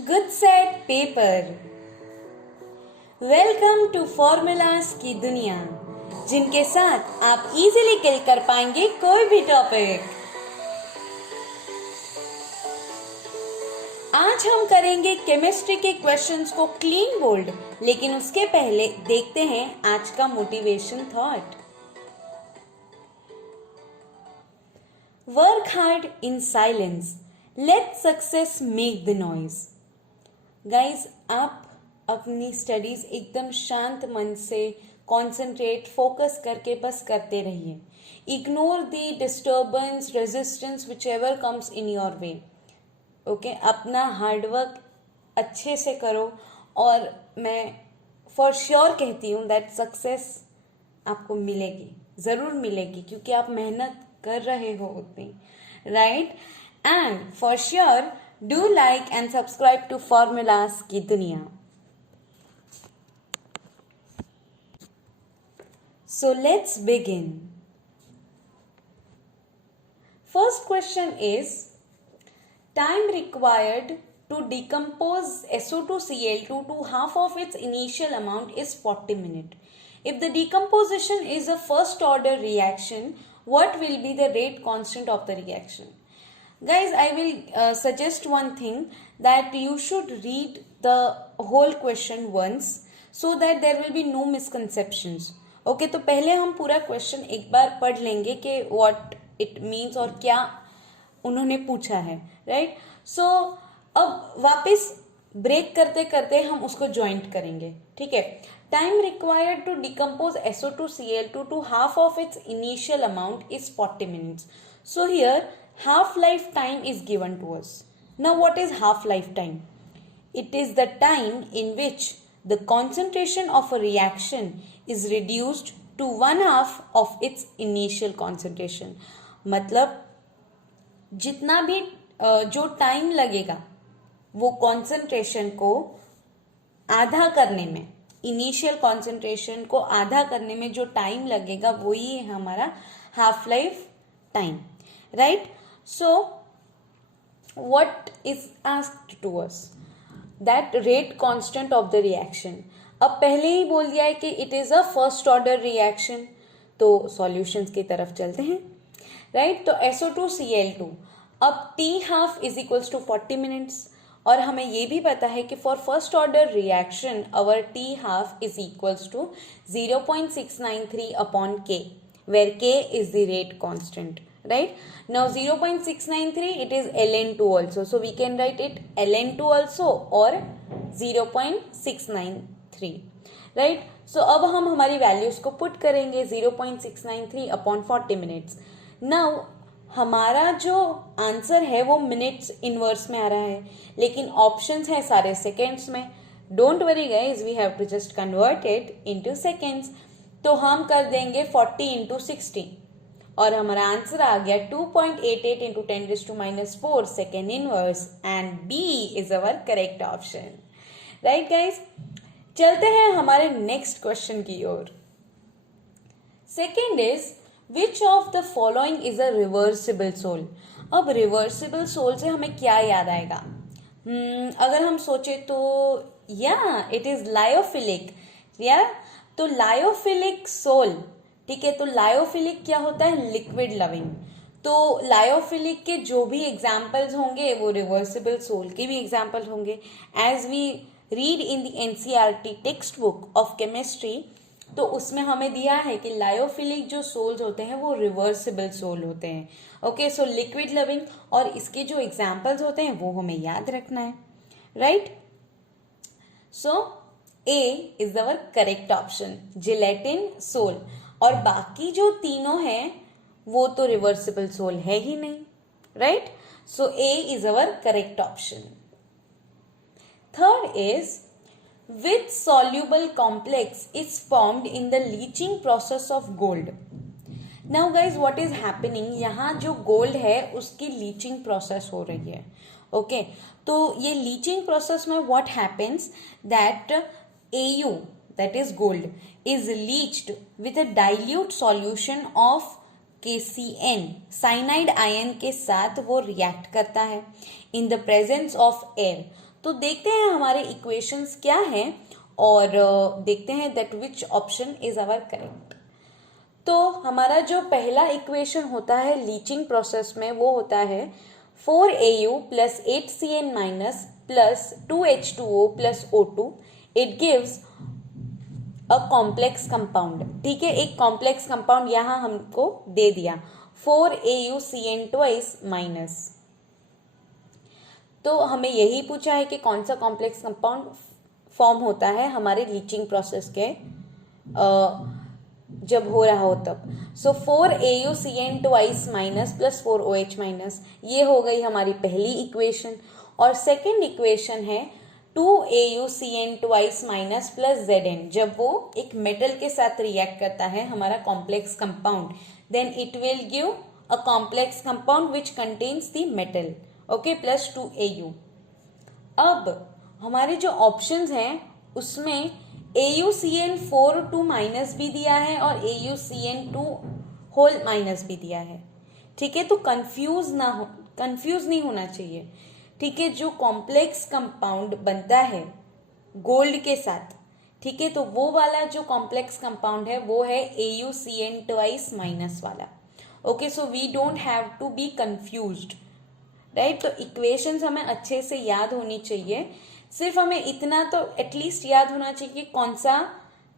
Good set paper. Welcome to formulas की दुनिया, जिनके साथ आप इजीली किल कर पाएंगे कोई भी टॉपिक। आज हम करेंगे केमिस्ट्री के क्वेश्चंस को क्लीन बोल्ड, लेकिन उसके पहले देखते हैं आज का motivation thought. Work hard in silence, let success make the noise. Guys, आप अपनी स्टडीज एकदम शांत मन से कॉन्सेंट्रेट फोकस करके बस करते रहिए। Ignore the disturbance resistance which ever comes in your way. Okay, अपना हार्डवर्क अच्छे से करो और मैं फॉर श्योर कहती हूँ दैट सक्सेस आपको मिलेगी, ज़रूर मिलेगी, क्योंकि आप मेहनत कर रहे हो उतनी, right. And for sure do like and subscribe to formulas की दुनिया। So let's begin. First question is, time required to decompose SO2Cl2 to half of its initial amount is 40 minutes. If the decomposition is a first order reaction, what will be the rate constant of the reaction? Guys, I will suggest one thing, that you should read the whole question once so that there will be no misconceptions. Okay, तो पहले हम पूरा question एक बार पढ़ लेंगे कि what it means और क्या उन्होंने पूछा है, राइट। सो अब वापस ब्रेक करते करते हम उसको ज्वाइंट करेंगे, ठीक है। Time required to decompose SO2Cl2 to half of its initial amount is 40 minutes. So here half life time is given to us. Now what is half life time? It is the time in which the concentration of a reaction is reduced to 1/2 of its initial concentration. मतलब जितना भी जो time लगेगा वो concentration को आधा करने में, इनिशियल कॉन्सेंट्रेशन को आधा करने में जो टाइम लगेगा वही है हमारा half life time, right. So what is asked to us, that rate constant of the reaction. अब पहले ही बोल दिया है कि it is a first order reaction, तो सॉल्यूशंस की तरफ चलते हैं, राइट। तो SO2Cl2, अब T½ is equals to 40 minutes, और हमें ये भी पता है कि for first order reaction our T½ is equals to 0.693 upon K, where K is the rate constant, right? Now 0.693, it is ln2 also, so we can write it ln2 also or 0.693, right? So अब हम हमारी values को put करेंगे 0.693 upon 40 minutes. Now हमारा जो answer है वो minutes inverse में आ रहा है, लेकिन ऑप्शंस है सारे सेकेंड्स में। Don't worry guys, we have to just convert it into seconds. तो हम कर देंगे 40 इंटू 60 और हमारा आंसर आ गया 2.88 into 10⁻⁻⁴ second inverse, and B is our correct option, right guys. चलते हैं हमारे नेक्स्ट क्वेश्चन की ओर। Second is, which of the following is a reversible sol. अब रिवर्सिबल सोल से हमें क्या याद आएगा? अगर हम सोचे तो या इट इज लायोफिलिक, या तो लायोफिलिक सोल, ठीक है। तो लायोफिलिक क्या होता है? Liquid loving. तो लायोफिलिक के जो भी एग्जाम्पल्स होंगे वो रिवर्सिबल सोल के भी एग्जाम्पल होंगे। As we read in the NCERT text book of chemistry, तो उसमें हमें दिया है कि लायोफिलिक जो सोल्स होते हैं वो रिवर्सिबल सोल होते हैं। ओके, सो लिक्विड लविंग, और इसके जो एग्जाम्पल्स होते हैं वो हमें याद रखना है, right. So A is our correct option, gelatin sol. और बाकी जो तीनों हैं वो तो रिवर्सिबल सोल है ही नहीं, right. So A is our correct option. Third is, which soluble complex is formed in the leaching process of gold? Now guys, what is happening, यहाँ जो gold है उसकी leaching process हो रही है, okay? तो ये leaching process में what happens, that Au, that is gold, is leached with a dilute solution of KCN, cyanide ion के साथ वो रिएक्ट करता है in the presence of air. तो देखते हैं हमारे इक्वेशंस क्या हैं और देखते हैं that which option is our correct. तो हमारा जो पहला इक्वेशन होता है लीचिंग प्रोसेस में वो होता है 4Au plus 8Cn minus plus 2H2O plus O2, it gives a complex compound. ठीक है, एक कॉम्प्लेक्स कंपाउंड यहां हमको दे दिया 4AuCN ट्वाइस माइनस। तो हमें यही पूछा है कि कौन सा कॉम्प्लेक्स कंपाउंड फॉर्म होता है हमारे लीचिंग प्रोसेस के जब हो रहा हो तब। सो 4AuCN twice minus plus 4OH minus, ये हो गई हमारी पहली इक्वेशन। और सेकेंड इक्वेशन है 2AuCN twice minus plus Zn, जब वो एक मेटल के साथ रिएक्ट करता है हमारा complex compound, then it will give a complex compound which contains the metal, okay, plus 2Au। अब हमारे जो ऑप्शंस हैं उसमें AuCN4 माइनस भी दिया है और AuCN2 होल माइनस भी दिया है। ठीक है, तो कंफ्यूज नहीं होना चाहिए। ठीक है, जो कॉम्प्लेक्स कंपाउंड बनता है गोल्ड के साथ, ठीक है, तो वो वाला जो कॉम्प्लेक्स कंपाउंड है वो है AuCN ट्वाइस माइनस वाला। Okay, so we don't have to be confused, right. तो इक्वेशंस हमें अच्छे से याद होनी चाहिए, सिर्फ हमें इतना तो एटलीस्ट याद होना चाहिए कि कौन सा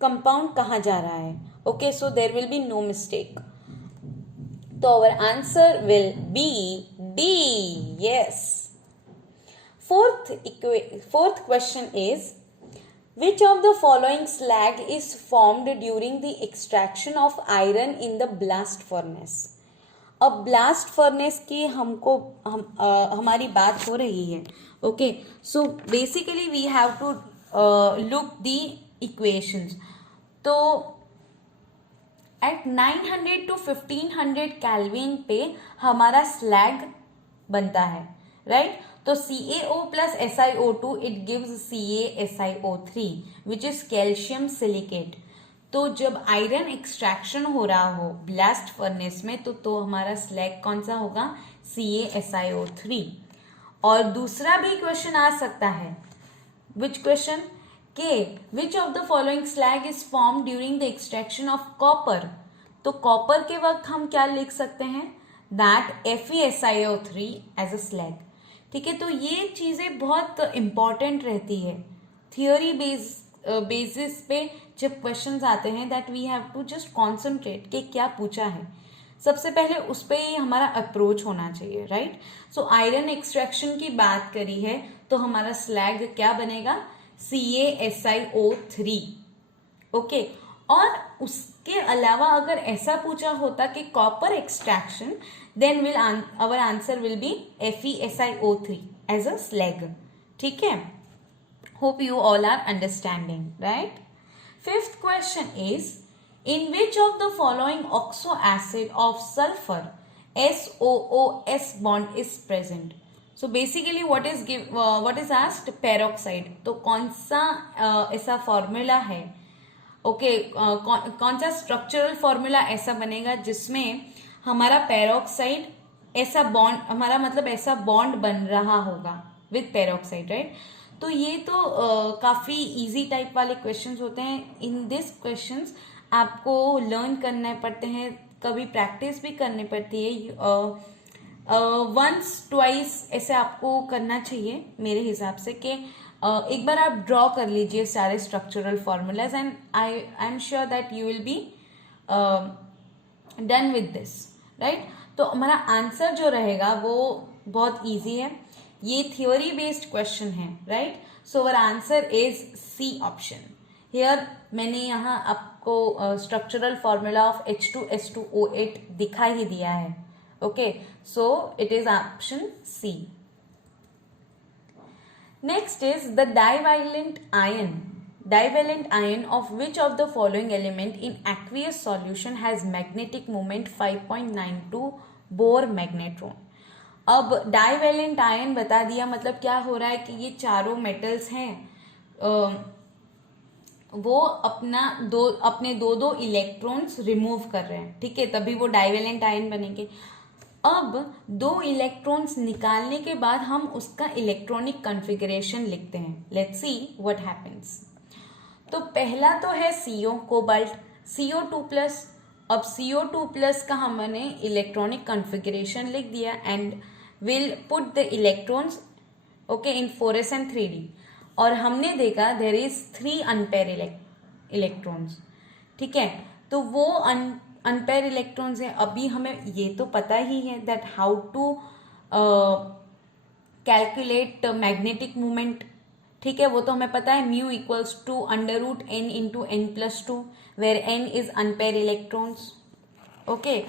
कंपाउंड कहाँ जा रहा है। Okay, so there will be no mistake. तो our answer will be D, yes. Fourth question is, which of the following slag is formed during the extraction of iron in the blast furnace? अब blast furnace की हमारी बात हो रही है। Okay, so basically we have to look the equations. तो at 900 to 1500 kelvin पे हमारा स्लैग बनता है, राइट। तो CaO plus SiO2 it gives CaSiO3 which is calcium silicate. तो जब आयरन एक्सट्रैक्शन हो रहा हो ब्लास्ट फर्नेस में तो हमारा स्लैग कौन सा होगा, CaSiO3। और दूसरा भी क्वेश्चन आ सकता है, विच क्वेश्चन के विच of the following slag is form during the extraction of copper. तो कॉपर के वक्त हम क्या लिख सकते हैं, that FeSiO3 as a slag. ठीक है, तो ये चीजें बहुत इंपॉर्टेंट रहती है थियोरी बेसिस पे जब क्वेश्चंस आते हैं, that we have to just concentrate कि क्या पूछा है। सबसे पहले उस पर ही हमारा अप्रोच होना चाहिए, राइट। सो आयरन एक्सट्रैक्शन की बात करी है तो हमारा स्लैग क्या बनेगा, CaSiO3। ओके, और उसके अलावा अगर ऐसा पूछा होता कि copper extraction, then will our answer will be FeSiO3 as a slag. ठीक है, hope you all are understanding, right? Fifth question is, in which of the following oxo acid of sulfur SOOS bond is present? So basically what is asked, peroxide। तो कौन सा ऐसा formula है, okay, कौन सा structural formula ऐसा बनेगा जिसमें हमारा पेरोक्साइड ऐसा बॉन्ड, हमारा मतलब ऐसा बॉन्ड बन रहा होगा विथ पेरोक्साइड, राइट। तो ये तो काफ़ी इजी टाइप वाले क्वेश्चंस होते हैं। इन दिस क्वेश्चंस आपको लर्न करने पड़ते हैं, कभी प्रैक्टिस भी करनी पड़ती है। वंस ट्वाइस ऐसे आपको करना चाहिए मेरे हिसाब से, कि एक बार आप ड्रॉ कर लीजिए सारे structural formulas, and I am sure that you will be done with this, right. तो हमारा आंसर जो रहेगा वो बहुत इजी है, ये थियोरी बेस्ड क्वेश्चन है, right. So our answer is C option. Here मैंने यहाँ आपको स्ट्रक्चरल फॉर्मूला ऑफ H2S2O8 दिखा ही दिया है। Okay, so it is option C. Next is the divalent ion. Divalent ion of which of the following element in aqueous solution has magnetic moment 5.92 Bohr magnetron? अब divalent ion बता दिया, मतलब क्या हो रहा है कि ये चारों मेटल्स हैं, वो अपने दो इलेक्ट्रॉन्स रिमूव कर रहे हैं, ठीक है, तभी वो डाइवेलेंट आयन बनेंगे। अब दो इलेक्ट्रॉन्स निकालने के बाद हम उसका इलेक्ट्रॉनिक कॉन्फ़िगरेशन लिखते हैं. Let's see what happens. तो पहला तो है CO कोबाल्ट, CO2+. अब CO2+ का हमने इलेक्ट्रॉनिक कॉन्फ़िगरेशन लिख दिया and will put the electrons okay in 4s and 3d. और हमने देखा देयर इज 3 अनपेयर इलेक्ट्रॉन्स. ठीक है, तो वो अनपेयर इलेक्ट्रॉन्स है. अभी हमें ये तो पता ही है that how to calculate magnetic moment. ठीक है, वो तो हमें पता है mu equals to √n into n+2 where n is unpair electrons. Okay,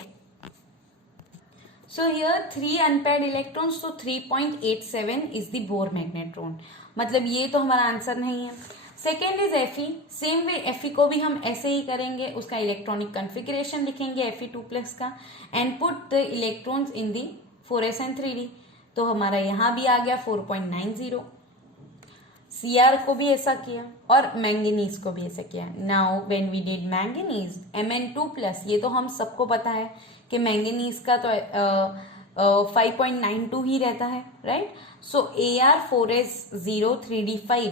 so here 3 unpaired electrons, तो 3.87 इज द बोर मैग्नेट्रॉन. मतलब ये तो हमारा आंसर नहीं है. Second is Fe. Same way Fe को भी हम ऐसे ही करेंगे, उसका इलेक्ट्रॉनिक कॉन्फ़िगरेशन लिखेंगे Fe2+ का and put the electrons in the 4s and 3d. तो हमारा यहाँ भी आ गया 4.90. Cr को भी ऐसा किया और मैंगनीज को भी ऐसा किया. Now when we did manganese Mn2+, ये तो हम सबको पता है कि मैंगनीज का तो 5.92 ही रहता है, राइट. सो Ar4s0 3d5,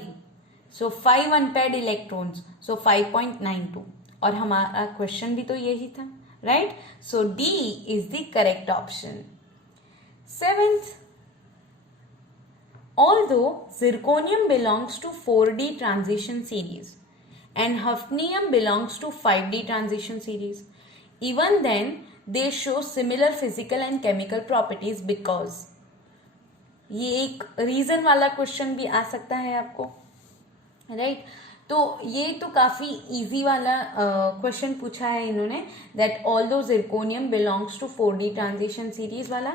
सो 5 अनपेयर्ड इलेक्ट्रॉन्स, सो 5.92. और हमारा क्वेश्चन भी तो यही था, right. So D is the correct option. 7th, although zirconium belongs to 4d transition series and hafnium belongs to 5d transition series, even then they show similar physical and chemical properties because. ये एक reason वाला question भी आ सकता है आपको, right. तो ये तो काफी इजी वाला क्वेश्चन पूछा है इन्होंने, that although zirconium belongs to 4d transition series वाला.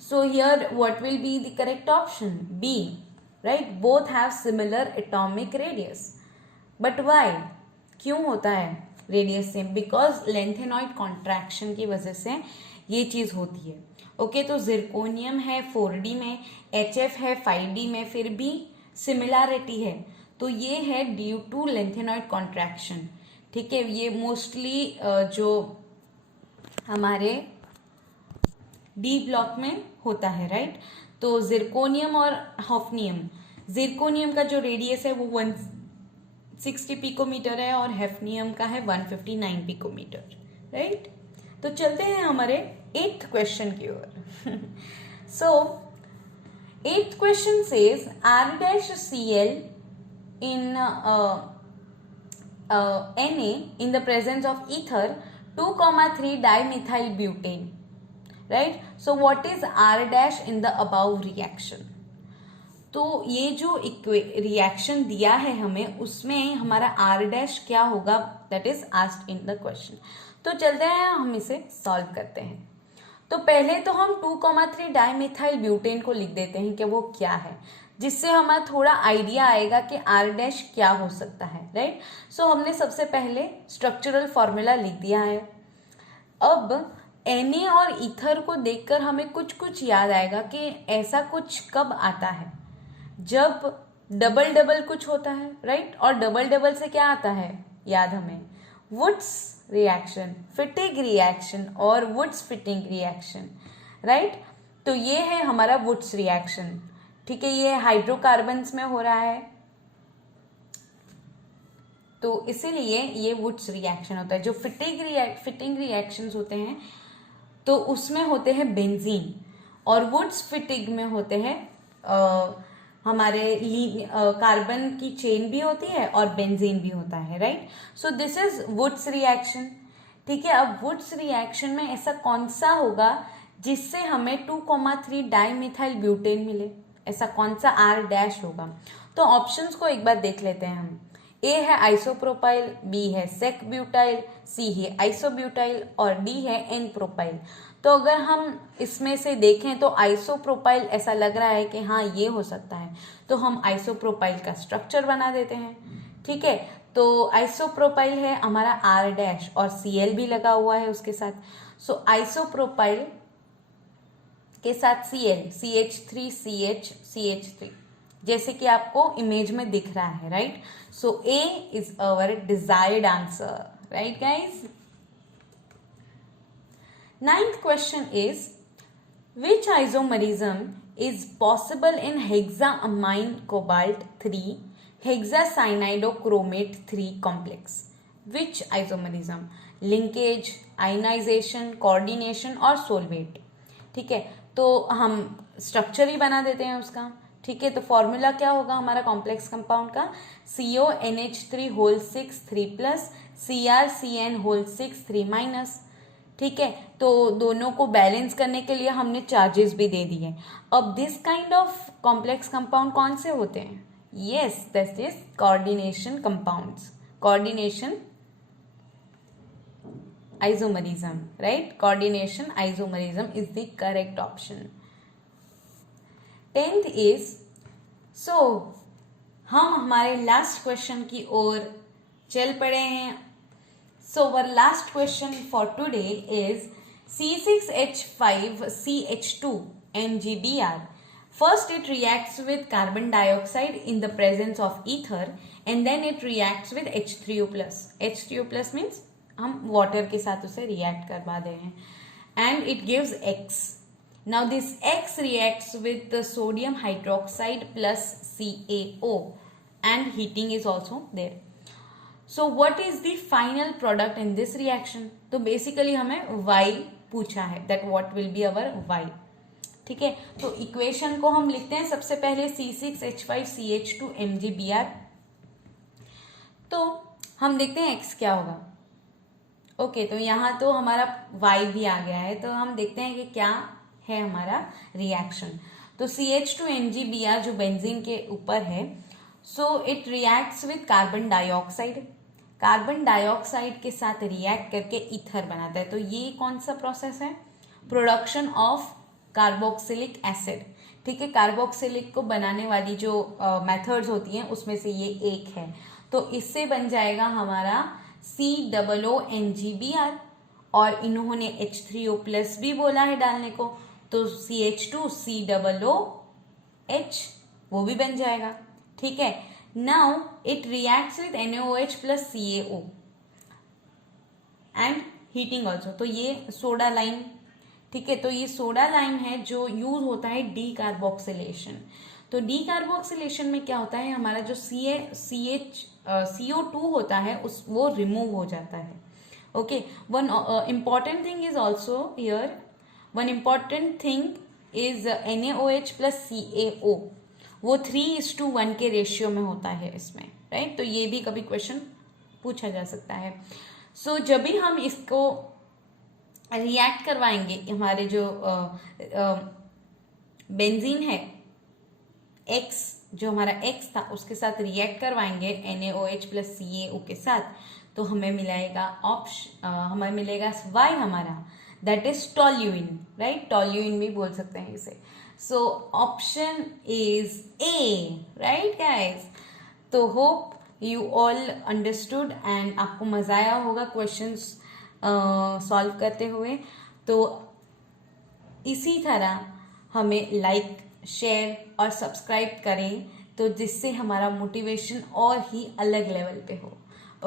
So here what will be the correct option? B, right? Both have similar atomic radius. But why? क्यों होता है radius same? Because lanthanoid contraction की वजह से ये चीज होती है. ओके, तो जिरकोनियम है 4d में, HF है 5d में, फिर भी सिमिलैरिटी है. तो ये है ड्यू टू लेंथेनॉइड कॉन्ट्रैक्शन. ठीक है, ये मोस्टली जो हमारे डी ब्लॉक में होता है, राइट. तो जिरकोनियम और हॉफनियम, जिरकोनियम का जो रेडियस है वो 160 पिकोमीटर है और हेफनियम का है 159 पिकोमीटर, राइट. तो चलते हैं हमारे 8th क्वेश्चन की ओर. सो 8th question says R-Cl in Na in the presence of ether 2,3 dimethyl butane, right. So what is R- in the above reaction? तो ये जो रिएक्शन दिया है हमें, उसमें हमारा R' क्या होगा, that is asked in the question. तो चलते हैं हम इसे सॉल्व करते हैं. तो पहले तो हम 2,3 डाइमिथाइल ब्यूटेन को लिख देते हैं कि वो क्या है, जिससे हमें थोड़ा आइडिया आएगा कि R' क्या हो सकता है, राइट. सो हमने सबसे पहले स्ट्रक्चरल फॉर्मूला लिख दिया है. अब Na और ईथर को देखकर हमें कुछ कुछ याद आएगा कि ऐसा कुछ कब आता है, जब डबल डबल कुछ होता है, राइट. और डबल डबल से क्या आता है याद हमें, वुड्स रिएक्शन, फिटिंग रिएक्शन और वुड्स फिटिंग रिएक्शन, राइट. तो ये है हमारा वुड्स रिएक्शन. ठीक है, ये हाइड्रोकार्बन्स में हो रहा है, तो इसीलिए ये वुड्स रिएक्शन होता है. जो फिटिंग रिएक्शंस होते हैं तो उसमें होते हैं बेंजीन, और वुड्स फिटिंग में होते हैं हमारे कार्बन की चेन भी होती है और बेंजीन भी होता है, right. So this is Wurtz reaction. ठीक है, अब वुड्स रिएक्शन में ऐसा कौन सा होगा जिससे हमें 2,3 डाइमिथाइल ब्यूटेन मिले, ऐसा कौन सा R' होगा. तो ऑप्शंस को एक बार देख लेते हैं हम. ए है आइसोप्रोपाइल, बी है सेक ब्यूटाइल, सी है आइसोब्यूटाइल और डी है एन प्रोपाइल. तो अगर हम इसमें से देखें तो आइसोप्रोपाइल ऐसा लग रहा है कि हाँ ये हो सकता है, तो हम आइसोप्रोपाइल का स्ट्रक्चर बना देते हैं. ठीक है, तो आइसोप्रोपाइल है हमारा R' और Cl भी लगा हुआ है उसके साथ. सो आइसोप्रोपाइल के साथ Cl, CH3CH CH3, जैसे कि आपको इमेज में दिख रहा है, right. So A is our desired answer, right guys. 9th question is Which isomerism is possible in hexaamine cobalt 3 hexacyanidochromate 3 complex? Which isomerism? Linkage, ionization, coordination और सोलवेट. ठीक है, तो हम स्ट्रक्चर ही बना देते हैं उसका. ठीक है, तो फॉर्मूला क्या होगा हमारा कॉम्प्लेक्स कंपाउंड का? CONH3 whole 6 3 plus CrCN whole 6 3 minus. ठीक है, तो दोनों को बैलेंस करने के लिए हमने चार्जेस भी दे दिए. अब this kind of complex compound कौन से होते हैं? Yes, that is coordination compounds. Coordination isomerism, right? Coordination isomerism is the correct option. 10th is, so हम हमारे लास्ट क्वेश्चन की ओर चल पड़े हैं. So our last question for today is C6H5CH2 MgBr. First it reacts with carbon dioxide in the presence of ether and then it reacts with H3O+. H3O+ means हम water के साथ उसे react करवा दे हैं and it gives X. Now this X reacts with sodium hydroxide plus CaO and heating is also there. So what is the final product in this reaction? तो basically हमें Y पूछा है, that what will be our Y. ठीक है, तो equation को हम लिखते हैं सबसे पहले C6H5CH2 MgBr. तो हम देखते हैं X क्या होगा. ओके, तो यहाँ तो हमारा Y भी आ गया है, तो हम देखते हैं कि क्या है हमारा रिएक्शन. तो CH2MgBr जो बेंजीन के ऊपर है, so it reacts with carbon dioxide. Carbon dioxide के साथ रिएक्ट करके ईथर बनाता है. तो ये कौन सा प्रोसेस है? Production of carboxylic acid. ठीक है, कार्बोक्सिलिक को बनाने वाली जो मेथड्स होती हैं उसमें से ये एक है. तो इससे बन जाएगा हमारा COONGBr और इन्होंने H3O+ भी बोला है डालने को, तो CH2COOH वो भी बन जाएगा. ठीक है, now it reacts with NaOH plus CaO and heating also. तो ये सोडा लाइम. ठीक है, तो ये सोडा लाइम है जो यूज होता है डीकार्बोक्सिलेशन. तो डीकार्बोक्सिलेशन में क्या होता है, हमारा जो CO2 होता है वो रिमूव हो जाता है. Okay, one important thing is also here, one important thing is NaOH plus CaO. वो 3:1 के रेशियो में होता है इसमें, राइट? तो ये भी कभी क्वेश्चन पूछा जा सकता है. सो जब भी हम इसको रिएक्ट करवाएंगे, हमारे जो बेंजीन है X, जो हमारा X था उसके साथ रिएक्ट करवाएंगे NaOH प्लस CaO के साथ, तो हमें मिलेगा हमें मिलेगा Y हमारा, that is toluene, right? Toluene भी बोल सकते हैं इसे. So option is A, right guys? तो hope you all understood and आपको मजा आया होगा क्वेश्चंस सॉल्व करते हुए. तो इसी तरह हमें लाइक, शेयर और सब्सक्राइब करें, तो जिससे हमारा मोटिवेशन और ही अलग लेवल पे हो.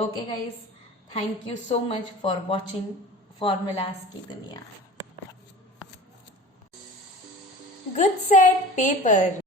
Okay guys, thank you so much for watching formulas की दुनिया. Good set paper.